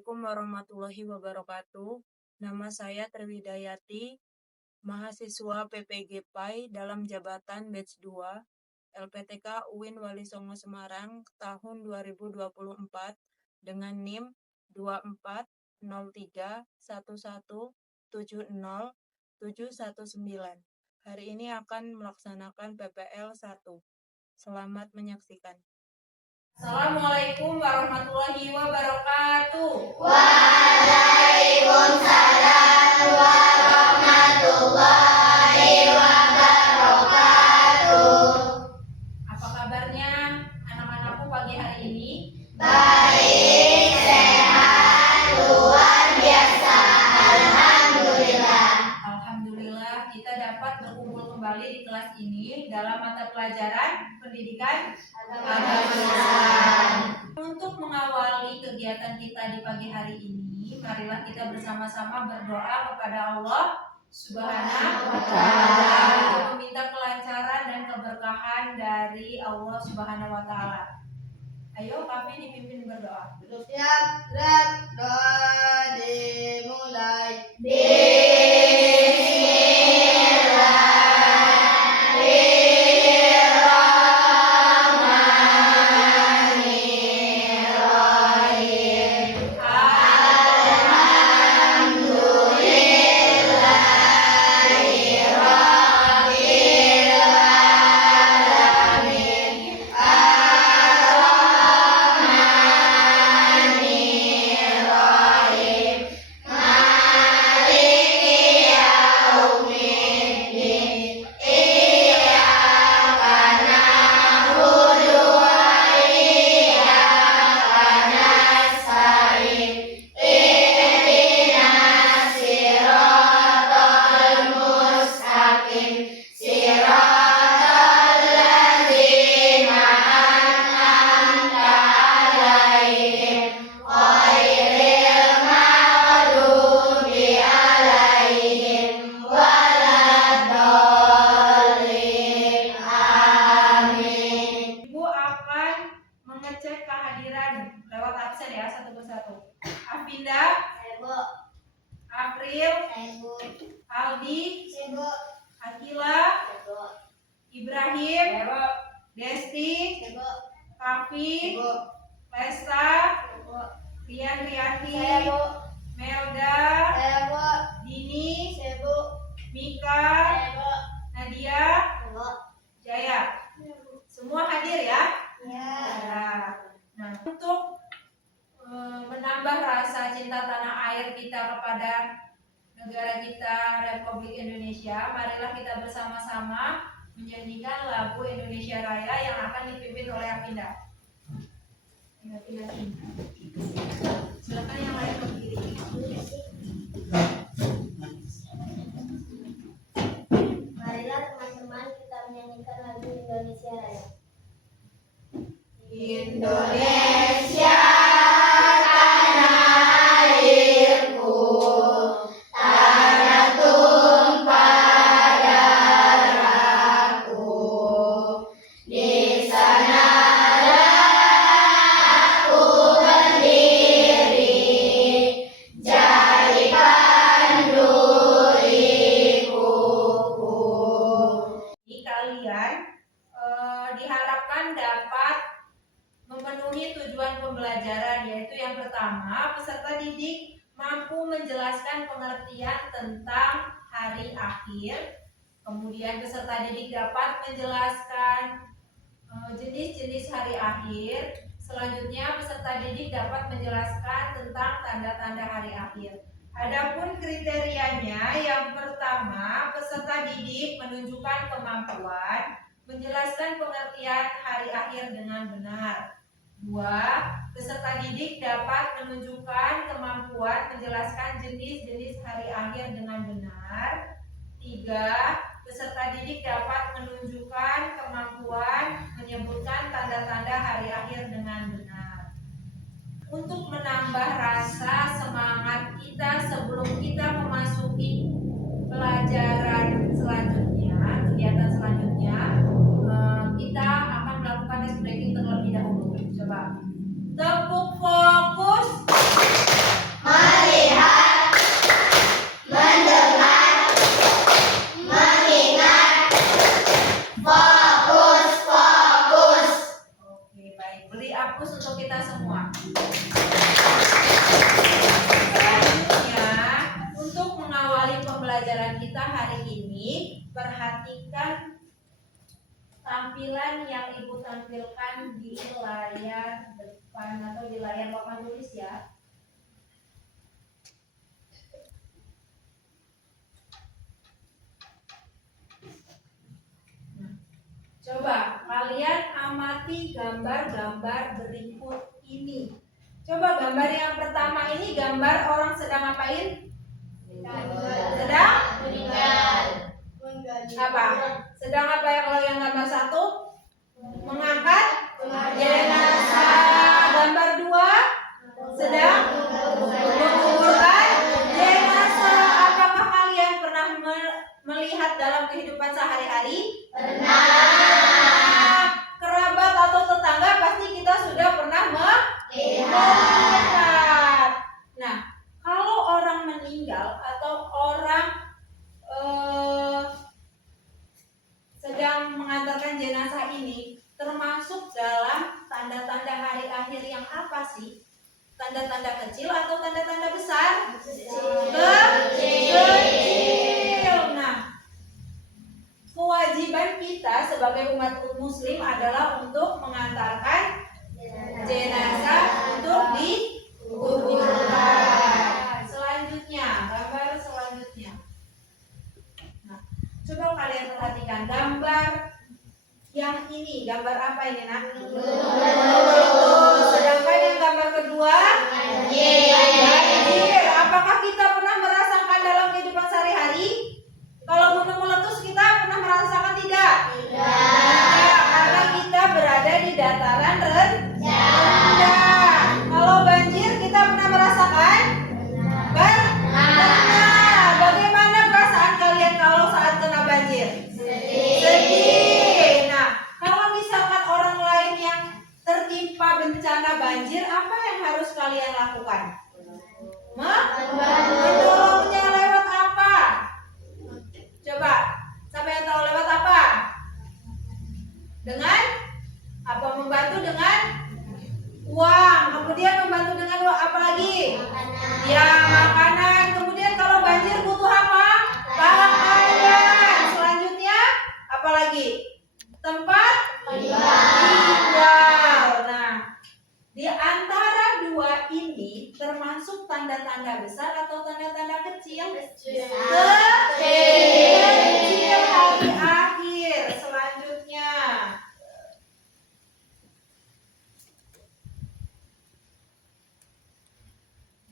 Assalamualaikum warahmatullahi wabarakatuh. Nama saya Triwidayati, mahasiswa PPG PAI dalam jabatan Batch 2, LPTK UIN Wali Songo Semarang tahun 2024 dengan NIM 24031170719. Hari ini akan melaksanakan PPL 1. Selamat menyaksikan. Assalamualaikum warahmatullahi wabarakatuh. Waalaikumsalam warahmatullahi wabarakatuh. Apa kabarnya anak-anakku pagi hari ini? Baik, sehat, luar biasa. Alhamdulillah. Alhamdulillah kita dapat berkumpul kembali di kelas ini dalam mata pelajaran pendidikan agama Islam. Untuk mengawali kegiatan kita di pagi hari ini, marilah kita bersama-sama berdoa kepada Allah Subhanahu wa Ta'ala untuk meminta kelancaran dan keberkahan dari Allah Subhanahu wa Ta'ala. Ayo, kami dipimpin berdoa. Siap, gerak, doa dimulai. Ibu akan mengecek kehadiran lewat absen ya, satu persatu. Afinda, April, Aldi, Akila, Ibrahim, Desti, Kafi, Lesta, Rian Rianti, Melda, Dini, Mika, Nadia, Jaya. Semua hadir ya? Nah, untuk menambah rasa cinta tanah air kita kepada negara kita Republik Indonesia, marilah kita bersama-sama menyanyikan lagu Indonesia Raya yang akan dipimpin oleh Afinda. Silakan yang lain berdiri. Marilah teman-teman kita menyanyikan lagu Indonesia Raya. Indonesia tanah airku, tanah tumpah darahku. Di sanalah aku berdiri, jadi pandu ibuku. Jadi kalian diharapkan dapat memenuhi tujuan pembelajaran, yaitu yang pertama, peserta didik mampu menjelaskan pengertian tentang hari akhir. Kemudian peserta didik dapat menjelaskan jenis-jenis hari akhir. Selanjutnya peserta didik dapat menjelaskan tentang tanda-tanda hari akhir. Adapun kriterianya, yang pertama, peserta didik menunjukkan kemampuan menjelaskan pengertian hari akhir dengan benar. 2. Peserta didik dapat menunjukkan kemampuan menjelaskan jenis-jenis hari akhir dengan benar. 3. Peserta didik dapat menunjukkan kemampuan menyebutkan tanda-tanda hari akhir dengan benar. Untuk menambah rasa semangat kita sebelum kita memasuki pelajaran selanjutnya, kegiatan selanjutnya, kita akan melakukan ice breaking terlebih dahulu. Coba tepuk fokus. pembelajaran kita hari ini, perhatikan tampilan yang Ibu tampilkan di layar depan atau di layar papan tulis ya. Coba kalian amati gambar-gambar berikut ini. Coba gambar yang pertama ini gambar orang sedang ngapain? Sedang? Apa? Sedang apa ya kalau yang gambar 1? Mengangkat jenazah. Gambar 2? Sedang menguburkan jenazah. Apakah kalian pernah melihat dalam kehidupan sehari-hari? Kerabat atau tetangga pasti kita sudah pernah melihat. Nah, kalau orang meninggal atau orang sedang mengantarkan jenazah ini, termasuk dalam tanda-tanda hari akhir yang apa sih? Tanda-tanda kecil atau tanda-tanda besar? Kecil. Nah, kewajiban kita sebagai umat muslim adalah untuk mengantarkan jenazah untuk dikuburkan. Selanjutnya, gambar selanjutnya. Nah, coba kalian perhatikan gambar yang ini. Gambar apa ini, Nak? Sedangkan yang gambar kedua, banjir. Apakah kita pernah merasakan dalam kehidupan sehari-hari? Kalau gunung meletus kita pernah merasakan tidak? Tidak, karena kita berada di dataran rendah. Kalau banjir kita pernah merasakan? Pernah. Bagaimana perasaan kalian kalau saat kena banjir? Sedih. Nah, kalau misalkan orang lain yang tertimpa bencana banjir, apa yang harus kalian lakukan? Menolongnya lewat apa? Coba, siapa yang tahu lewat apa? Dengan apa? Membantu dengan uang. Kemudian membantu dengan apa lagi? Ya, makanan. Kemudian kalau banjir butuh apa? Pakaian. Selanjutnya apa lagi? Tempat tinggal. Nah, di antara dua ini termasuk tanda-tanda besar atau tanda-tanda kecil? Kecil hari akhir. Selanjutnya,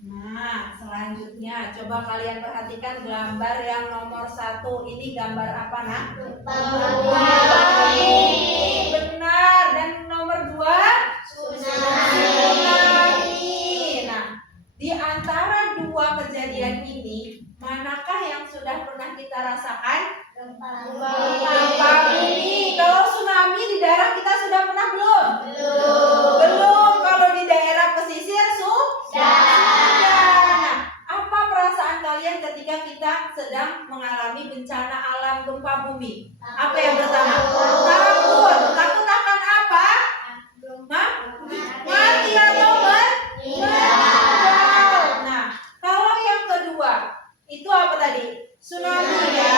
nah selanjutnya coba kalian perhatikan gambar yang nomor 1 ini. Gambar apa, Nak? Benar. Dan nomor 2 tsunami. Nah, di antara dua kejadian ini, manakah yang sudah pernah kita rasakan? Gempa bumi. Kalau tsunami di daerah kita sudah pernah belum? Belum. Kalau di daerah pesisir sudah. Nah, apa perasaan kalian ketika kita sedang mengalami bencana alam gempa bumi? Apa yang pertama? Takut. Takut akan apa? Mati atau meninggal. Nah, kalau yang kedua itu apa tadi? Tsunami ya.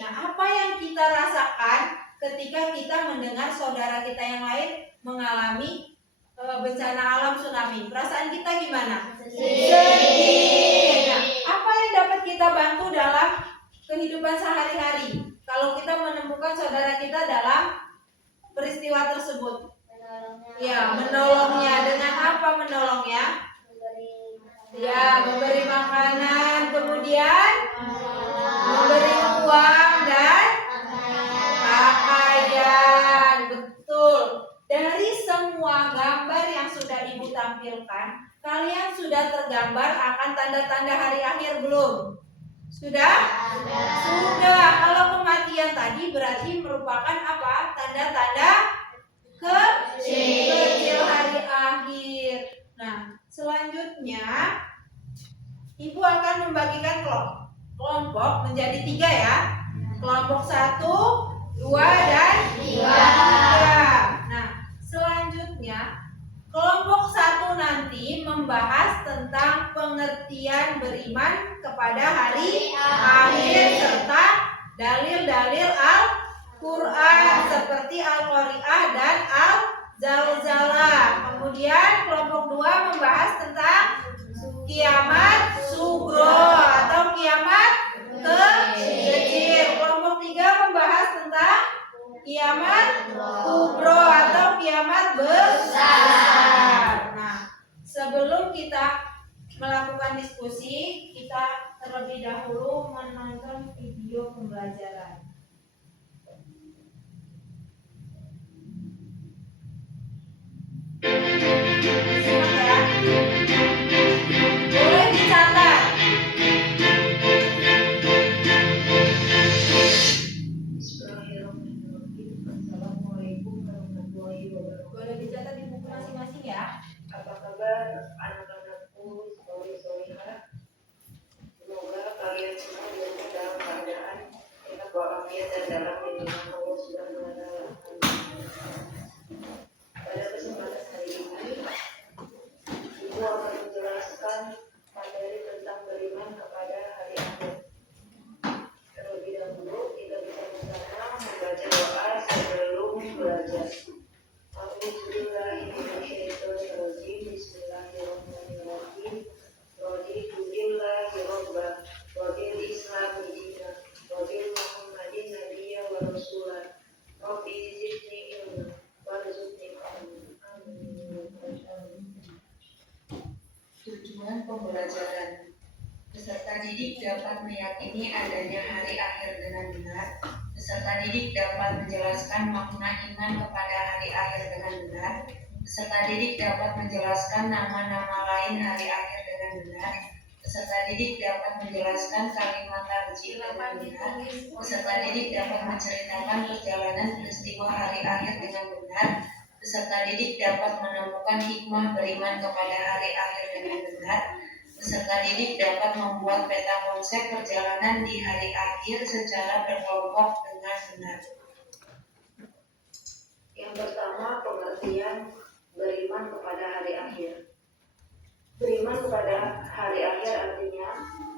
Nah, apa yang kita rasakan ketika kita mendengar saudara kita yang lain mengalami bencana alam tsunami? Perasaan kita gimana? Sedih. Nah, apa yang dapat kita bantu dalam kehidupan sehari-hari kalau kita menemukan saudara kita dalam peristiwa tersebut? Ya, menolongnya. Dengan apa menolongnya? Ya, memberi makanan, kemudian memberi uang dan pakaian. Betul. Dari semua gambar yang sudah Ibu tampilkan, kalian sudah tergambar akan tanda-tanda hari akhir belum? Sudah? Sudah. Kalau kematian tadi berarti merupakan apa? Tanda-tanda kecil hari akhir. Nah, selanjutnya Ibu akan membagikan kelompok menjadi 3 ya. Kelompok 1, 2, dan 3. Nah, selanjutnya kelompok 1 nanti membahas tentang pengertian beriman kepada hari akhir serta dalil-dalil Al-Quran seperti Al-Qari'ah dan Al-Zalzalah. Kemudian kelompok 2 membahas tentang kiamat sugro atau kiamat kecil. Kelompok 3 membahas tentang kiamat kubro atau kiamat besar. Nah, sebelum kita melakukan diskusi, kita terlebih dahulu menonton video pembelajaran. Simak ya. Boleh dicatat. Assalamualaikum warahmatullahi wabarakatuh. Boleh dicatat di buku masing-masing ya. Apa kabar anak-anakku soleh-solehah? Semoga kalian semua dalam keadaan sehat walafiat dan dalam lindungan Allah Subhanahu wa Ta'ala. Pada kesempatan hari ini, Ibu akan menjelaskan materi tentang beriman kepada hari akhir. Terlebih dahulu, kita bisa bersama membaca doa sebelum belajar. A'udzubillahiminasyaitonirrajim. Bismillahirrahmanirrahim. Raditu billahi rabban wa bil islami dinan wa bil Muhammadin nabiyyan wa rasulan. Rabbi zidni ilman warzuqni fahman. Amin. Tujuan pembelajaran. Peserta didik dapat meyakini adanya hari akhir dengan benar. Peserta didik dapat menjelaskan makna iman kepada hari akhir dengan benar. Peserta didik dapat menjelaskan nama-nama lain hari akhir dengan benar. Peserta didik dapat menjelaskan kalimat tarjih dengan benar. Peserta didik dapat menceritakan perjalanan peristiwa hari akhir dengan benar. Peserta didik dapat menemukan hikmah beriman kepada hari akhir dengan benar. Peserta didik dapat membuat peta konsep perjalanan di hari akhir secara berkelompok dengan benar. Yang pertama, pengertian beriman kepada hari akhir. Beriman kepada hari akhir artinya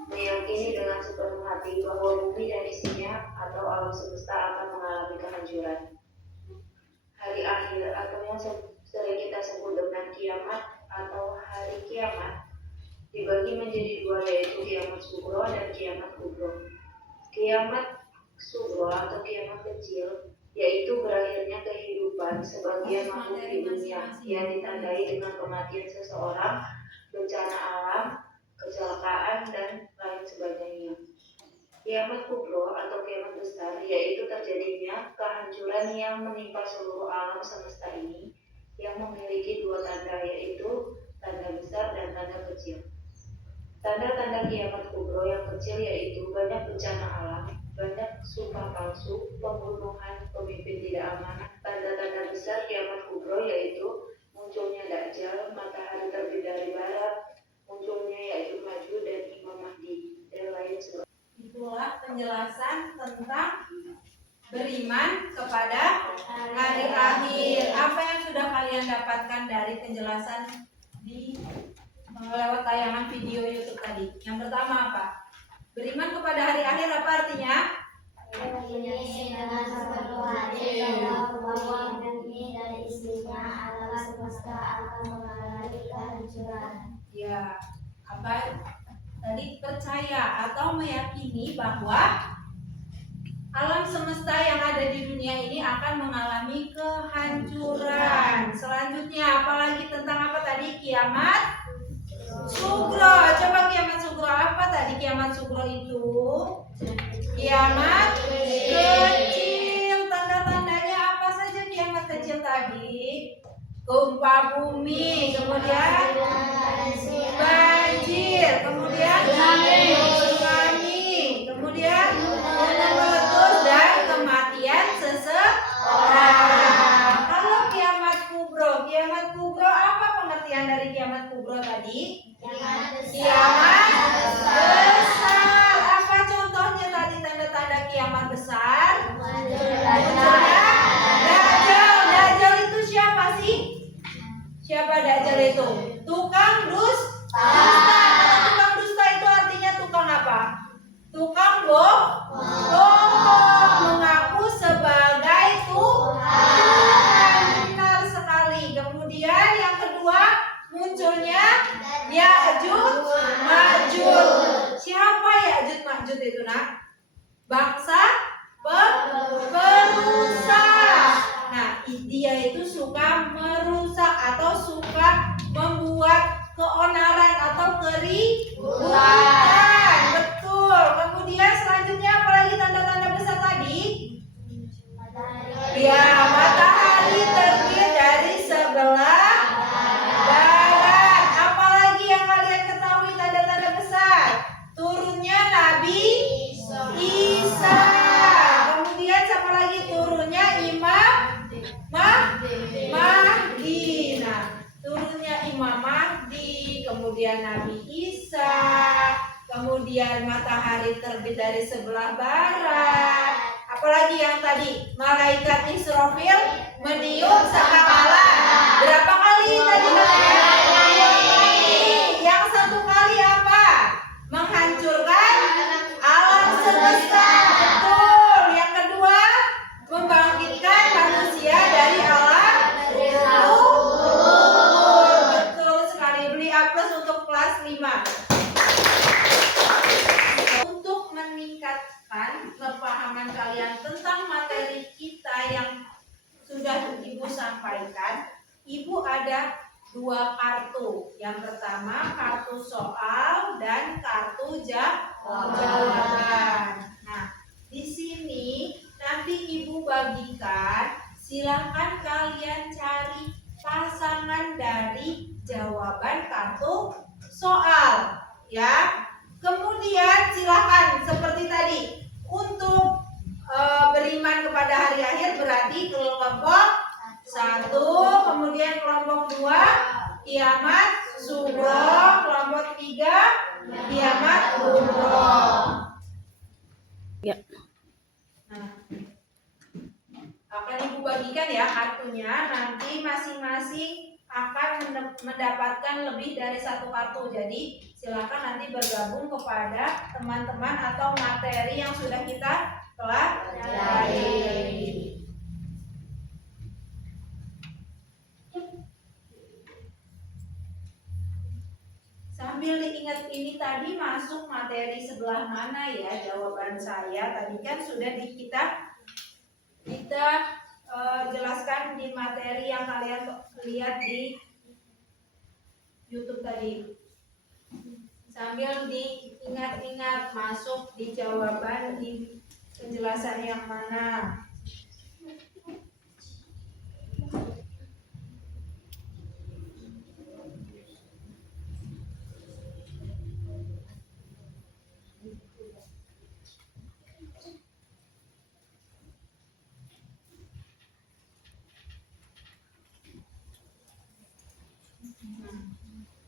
meyakini dengan sepenuh hati bahwa bumi dan isinya atau alam semesta akan mengalami kehancuran. Hari akhir atau yang sering kita sebut dengan kiamat atau hari kiamat dibagi menjadi dua, yaitu kiamat sugro dan kiamat kubro. Kiamat sugro atau kiamat kecil yaitu berakhirnya kehidupan sebagian makhluk di dunia yang ditandai dengan kematian seseorang, bencana alam, kecelakaan, dan lain sebagainya. Kiamat kubro atau kiamat besar yaitu terjadinya kehancuran yang menimpa seluruh alam semesta ini yang memiliki dua tanda, yaitu tanda besar dan tanda kecil. Tanda-tanda kiamat kubro yang kecil yaitu banyak bencana alam, banyak sumpah palsu, pembunuhan, pemimpin tidak amanah. Tanda-tanda besar kiamat kubro yaitu munculnya Dajjal, matahari terbit dari barat, munculnya Ya'juj dan Imam Mahdi, dan lain sebagainya. Itulah penjelasan tentang beriman kepada hari akhir. Apa yang sudah kalian dapatkan dari penjelasan di lewat tayangan video YouTube tadi? Yang pertama apa? Beriman kepada hari akhir apa artinya? Meyakini dengan sepenuh hati bahwa bumi dan isinya adalah semesta akan mengalami kehancuran. Ya, apa tadi? Percaya atau meyakini bahwa alam semesta yang ada di dunia ini akan mengalami kehancuran. Selanjutnya apalagi tentang apa tadi? Kiamat sugro. Coba kiamat sugro apa tadi? Kiamat sugro itu kiamat kecil. Tanda-tandanya apa saja kiamat kecil tadi? Gempa bumi, kemudian banjir, kemudian tsunami, kemudian gunung meletus dan kematian seseorang. Kalau kiamat kubro apa pengertian dari kiamat kubro tadi? Kiamat besar. Apa contohnya tadi tanda-tanda kiamat besar? Dajjal itu siapa sih? Siapa Dajjal itu? Tukang dusta. Tukang dusta itu artinya tukang apa? maksud itu nak? Bangsa perusak. Nah, dia itu suka merusak atau suka membuat keonaran atau keributan. Betul. Kemudian selanjutnya apalagi tanda-tanda besar tadi? Ya, matahari terbit dari sebelah barat. Apalagi yang kalian ketahui tanda-tanda besar? Turunnya Nabi Isa. Kemudian siapa lagi turunnya? Imam Mahdi. Nah, turunnya Imam Mahdi, kemudian Nabi Isa, kemudian matahari terbit dari sebelah barat. Apalagi yang tadi? Malaikat Israfil meniup sangkakala. Berapa kali tadi kalian? 2 kali. Yang satu kali apa? Menghancurkan alam semesta. Betul. Yang kedua, membangkitkan manusia dari alam kubur. Betul sekali. Beri aplaus untuk kelas 5. Untuk meningkatkan kepahaman kalian tentang materi kita yang sudah Ibu sampaikan, Ibu ada 2 kartu. Yang pertama kartu soal dan kartu jawaban. Nah, di sini nanti Ibu bagikan, silahkan kalian cari pasangan dari jawaban kartu soal, ya. Kemudian silahkan seperti tadi untuk beriman kepada hari akhir berarti kelompok 1, kemudian kelompok 2 kiamat sughra, kelompok 3 kiamat kubra. Ya. Nah, akan Ibu bagikan ya kartunya, nanti masing-masing akan mendapatkan lebih dari 1 kartu. Jadi silakan nanti bergabung kepada teman-teman atau materi yang sudah kita pelajari. Sambil diingat ini tadi masuk materi sebelah mana ya jawaban saya. Tadi kan sudah kita jelaskan di materi yang kalian lihat di YouTube tadi. Sambil diingat-ingat masuk di jawaban di penjelasan yang mana.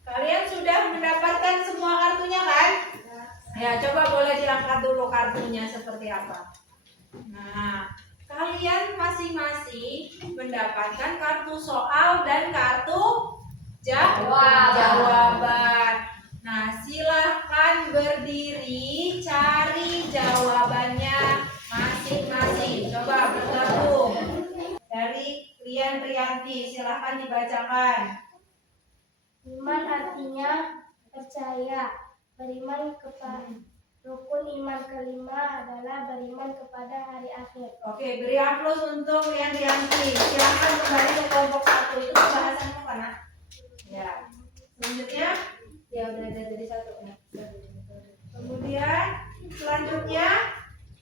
Kalian sudah mendapatkan semua kartunya kan? Ya, coba boleh diangkat dulu kartunya seperti apa. Nah, kalian masing-masing mendapatkan kartu soal dan kartu jawaban. Nah, silahkan berdiri cari jawabannya masing-masing. Coba bergabung. Dari Rian Rianti, silahkan dibacakan. Iman artinya percaya. Beriman kepada rukun iman kelima adalah beriman kepada hari akhir. Oke, beri aplaus untuk Rian Rianti. Silahkan kembali ke kelompok 1. Itu pembahasan apa nak? Ya. Selanjutnya, ya udah jadi 1 ya. Kemudian selanjutnya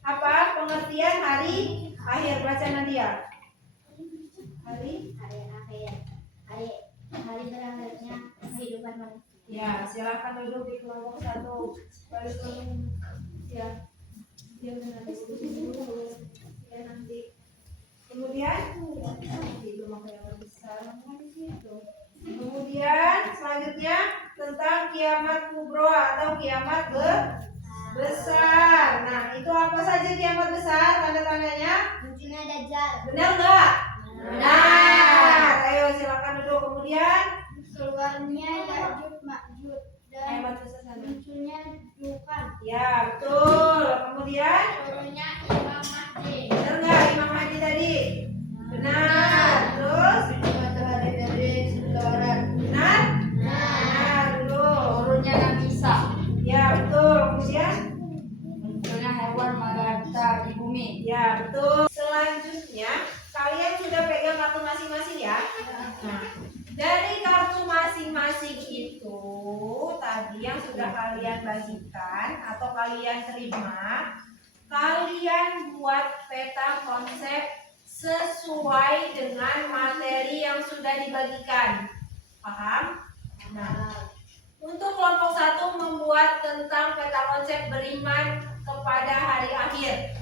apa? Pengertian hari akhir. Baca Nadia. Hari berakhirnya kehidupan manusia. Ya, silakan duduk di kelompok 1. Balik dulu. Ya. Dia benar diskusi dulu. Ya nanti. Kemudian itu makanya yang besar di situ. Kemudian selanjutnya tentang kiamat kubra atau kiamat besar. Nah, itu apa saja kiamat besar? Tanda-tandanya? Munculnya Dajjal. Benar nggak? Benar. Ayo silakan duduk. Kemudian Keluarnya Ya'juj Ma'juj dan kiamat besar sana. munculnya Dukhan. Ya, betul. Kemudian Turunnya Imam Mahdi. benar nggak Imam Mahdi tadi? Benar. Terus Matahari dari sebelah barat. benar? Benar dulu. Turunnya Nabi Isa. Ya, betul. Kemudian kehidupan merata di bumi. Ya, betul. Selanjutnya, kalian sudah pegang kartu masing-masing ya? Nah, dari kartu masing-masing itu, tadi yang sudah kalian bagikan atau kalian terima, kalian buat peta konsep sesuai dengan materi yang sudah dibagikan. Paham? Nah, untuk kelompok 1 membuat tentang peta konsep beriman kepada hari akhir.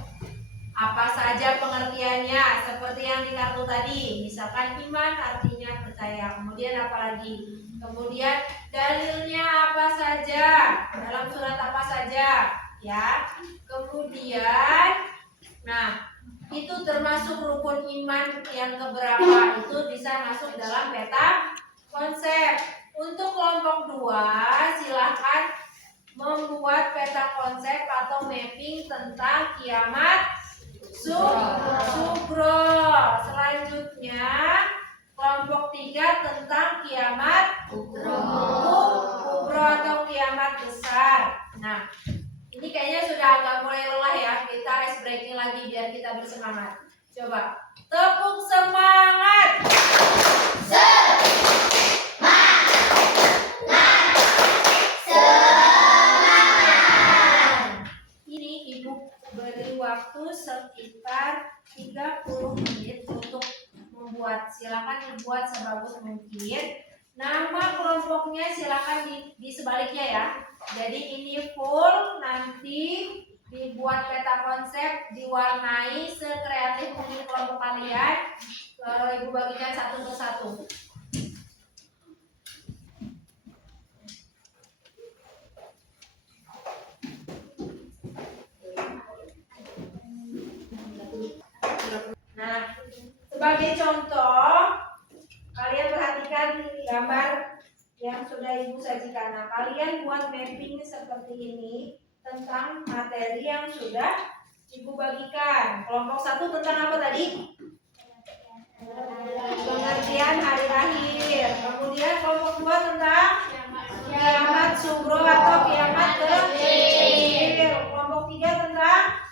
Apa saja pengertiannya? Seperti yang di kartu tadi. Misalkan iman artinya percaya. Kemudian apa lagi? Kemudian dalilnya apa saja? Dalam surat apa saja? Ya. Kemudian, nah, itu termasuk rukun iman yang keberapa? Itu bisa masuk dalam peta konsep. Untuk kelompok 2, silahkan membuat peta konsep atau mapping tentang kiamat sugro. Selanjutnya, kelompok 3 tentang kiamat kubro atau kiamat besar. Nah, ini kayaknya sudah agak mulai lelah ya. Kita ice breaking lagi biar kita bersemangat. Coba, tepuk semangat. Ini ibu beri waktu sekitar 30 menit untuk membuat. Silakan dibuat sebagus mungkin. Nama kelompoknya silakan di sebaliknya ya. Jadi ini full, nanti dibuat peta konsep, diwarnai sekreatif mungkin kelompok kalian. Lalu ibu bagikan satu persatu. Nah, sebagai contoh, kalian perhatikan gambar yang sudah ibu sajikan. Nah, kalian buat mapping seperti ini tentang materi yang sudah ibu bagikan. Kelompok 1 tentang apa tadi? Pengertian hari akhir. Kemudian kelompok 2 tentang kiamat sugro atau kiamat kecil. Kelompok 3 tentang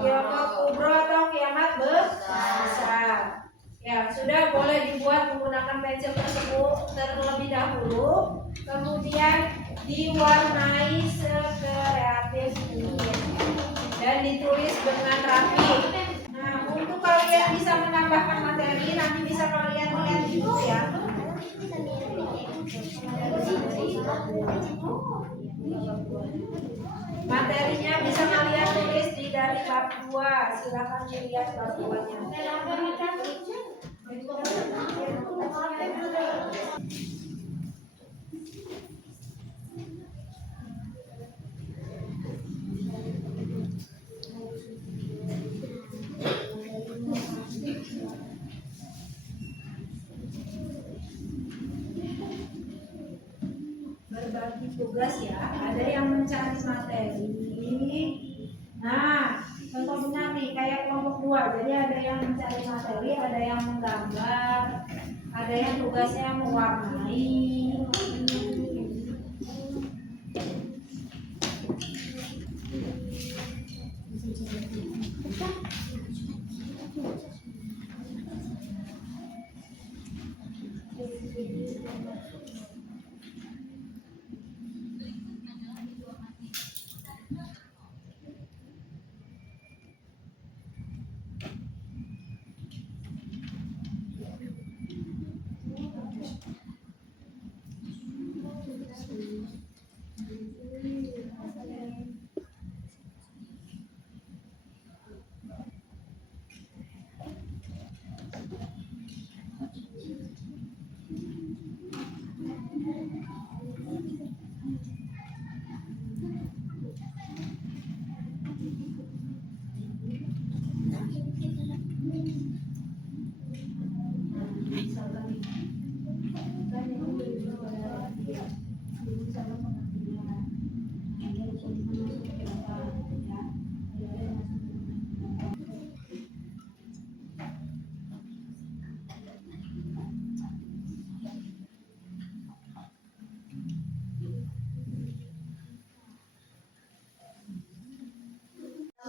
kiamat kubro atau kiamat besar. Ya, sudah boleh dibuat menggunakan pensil tersebut terlebih dahulu. Kemudian diwarnai sekreatif mungkin dan ditulis dengan rapi. Nah, untuk kalian bisa menambahkan materi, nanti bisa kalian lihat di buku ya. Materinya bisa kalian tulis dari bab 2. Silakan dilihat bab 2-nya. Berbagi tugas ya. Ada yang mencari materi. Nah, contoh benar nih kayak kelompok 2. Jadi ada yang mencari materi, ada yang menggambar, ada yang tugasnya mewarnai.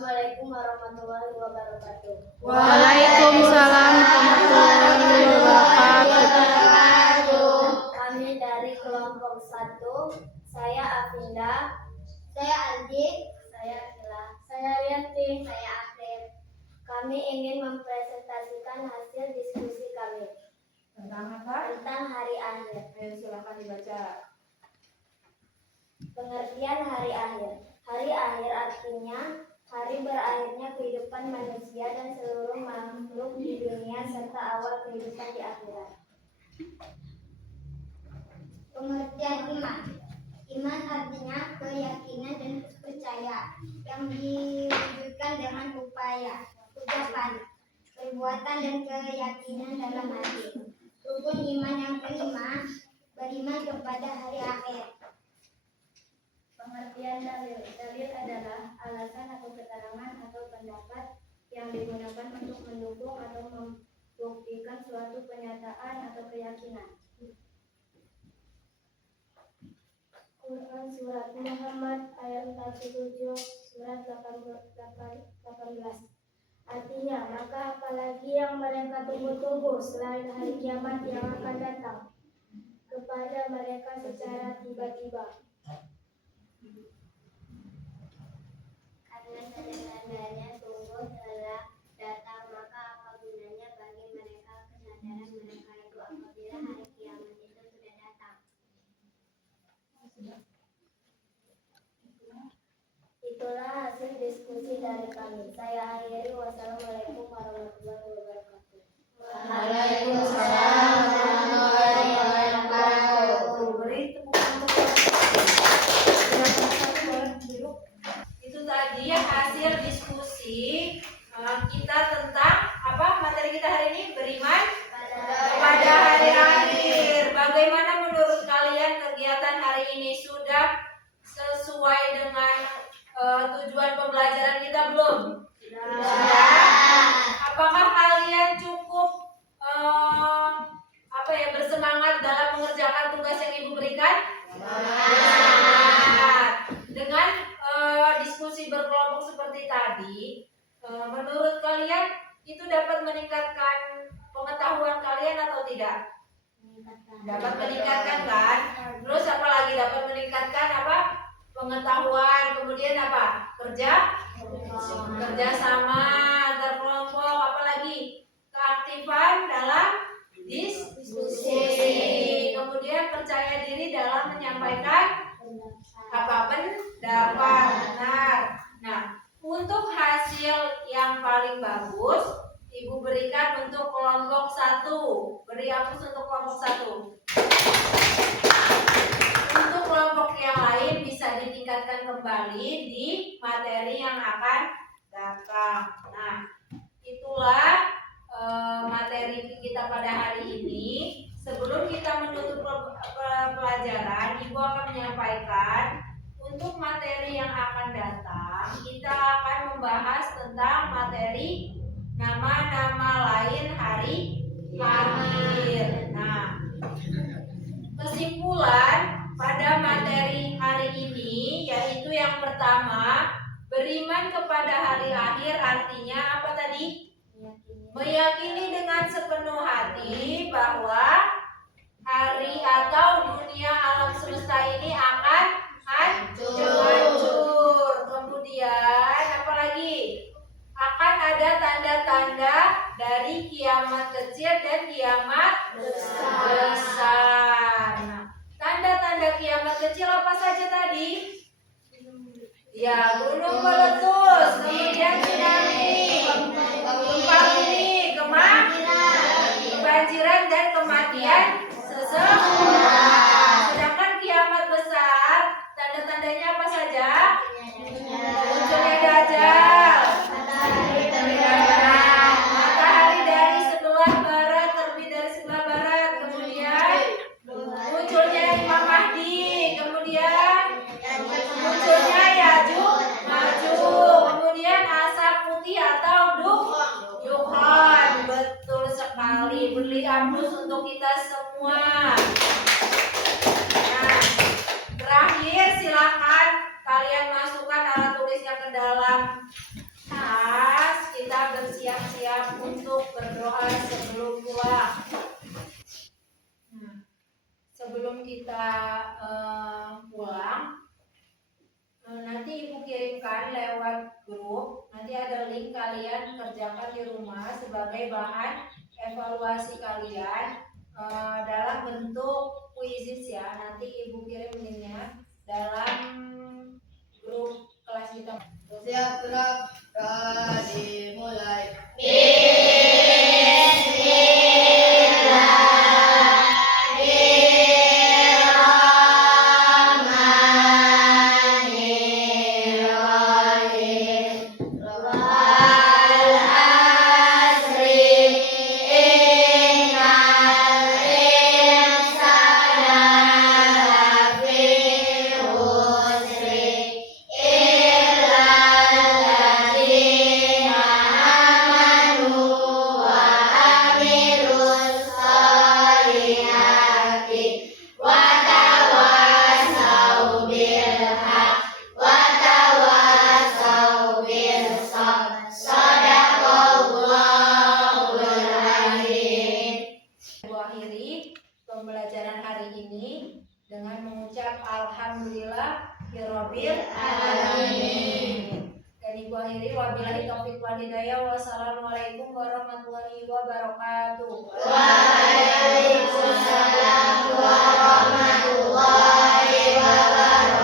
Assalamualaikum warahmatullahi wabarakatuh. Waalaikumsalam warahmatullahi wabarakatuh. Kami dari kelompok 1. Saya Afinda. Saya Aldi. Saya Akila. Saya Rianti. Saya Afif. Kami ingin mempresentasikan hasil diskusi kami Tentang apa? tentang hari akhir. Ayo silakan dibaca. Pengertian hari akhir. Hari akhir artinya hari berakhirnya kehidupan manusia dan seluruh makhluk di dunia serta awal kehidupan di akhirat. Pengertian iman. Iman artinya keyakinan dan percaya yang diwujudkan dengan upaya, ucapan, perbuatan dan keyakinan dalam hati. Rukun iman yang kelima, beriman kepada hari akhir. Pengertian dalil. Dalil adalah alasan atau keterangan atau pendapat yang digunakan untuk mendukung atau membuktikan suatu pernyataan atau keyakinan. Quran Surat Muhammad ayat 47 surat 18. Artinya, maka apalagi yang mereka tunggu-tunggu selain hari kiamat yang akan datang kepada mereka secara tiba-tiba. Karena tanda-tandanya sungguh telah datang, maka apa gunanya bagi mereka kesadaran mereka itu apabila hari kiamat itu sudah datang. Itulah hasil diskusi dari kami. Saya akhiri. Wassalamualaikum warahmatullahi wabarakatuh. Waalaikumsalam warahmatullahi wabarakatuh. Beri tepuk tangan. Itu tadi ya hasil diskusi kita tentang apa materi kita hari ini, beriman kepada hari akhir. Bagaimana menurut kalian kegiatan hari ini? Sudah sesuai dengan tujuan pembelajaran kita belum? Sudah. Apakah kalian cukup bersemangat dalam mengerjakan tugas yang Ibu berikan? Bersemangat. Dengan diskusi berkelompok seperti tadi, menurut kalian itu dapat meningkatkan pengetahuan kalian atau tidak? Dapat meningkatkan kan? Terus apa lagi dapat meningkatkan apa? Pengetahuan, kemudian apa? Kerja sama antar kelompok, apalagi keaktifan dalam diskusi, kemudian percaya diri dalam menyampaikan apa pendapat. Benar. Nah, untuk hasil yang paling bagus Ibu berikan untuk kelompok 1. Beri hapus untuk kelompok 1. Untuk kelompok yang lain bisa ditingkatkan kembali di materi yang akan datang. Nah, itulah materi kita pada hari ini. Sebelum kita menutup pelajaran, Ibu akan menyampaikan untuk materi yang akan datang, kita akan membahas tentang materi nama-nama lain hari akhir. Nah, kesimpulan pada materi hari ini yaitu yang pertama, beriman kepada hari akhir artinya apa tadi? Meyakini dengan sepenuh hati bahwa hari atau dunia alam semesta ini akan hancur. Kemudian apa lagi? Akan ada tanda-tanda dari kiamat kecil dan kiamat besar. Nah, tanda-tanda kiamat kecil apa saja tadi? Ya, gunung meletus, kemudian tsunami, gempa bumi, kebanjiran dan kematian seseorang. Sedangkan kiamat besar, tanda-tandanya apa saja? Munculnya Dajjal, matahari dari sebelah barat terbit dari sebelah barat, kemudian munculnya Imam Mahdi, kemudian munculnya Yajuj Majuj, kemudian asap putih atau dukhan. Betul sekali, beri hapus untuk kita semua. Nah, terakhir silakan kalian masukkan alat tulisnya ke dalam sebelum kita pulang, nanti Ibu kirimkan lewat grup. Nanti ada link, kalian kerjakan di rumah sebagai bahan evaluasi kalian dalam bentuk kuisis ya. Nanti Ibu kirim linknya dalam grup kelas kita. Siap gerak, dimulai. Pembelajaran hari ini dengan mengucap alhamdulillah birabbil alamin. Dan Ibu akhiri wabillahi taufiq wal hidayah. Wassalamualaikum warahmatullahi wabarakatuh. Waalaikumsalam warahmatullahi wabarakatuh.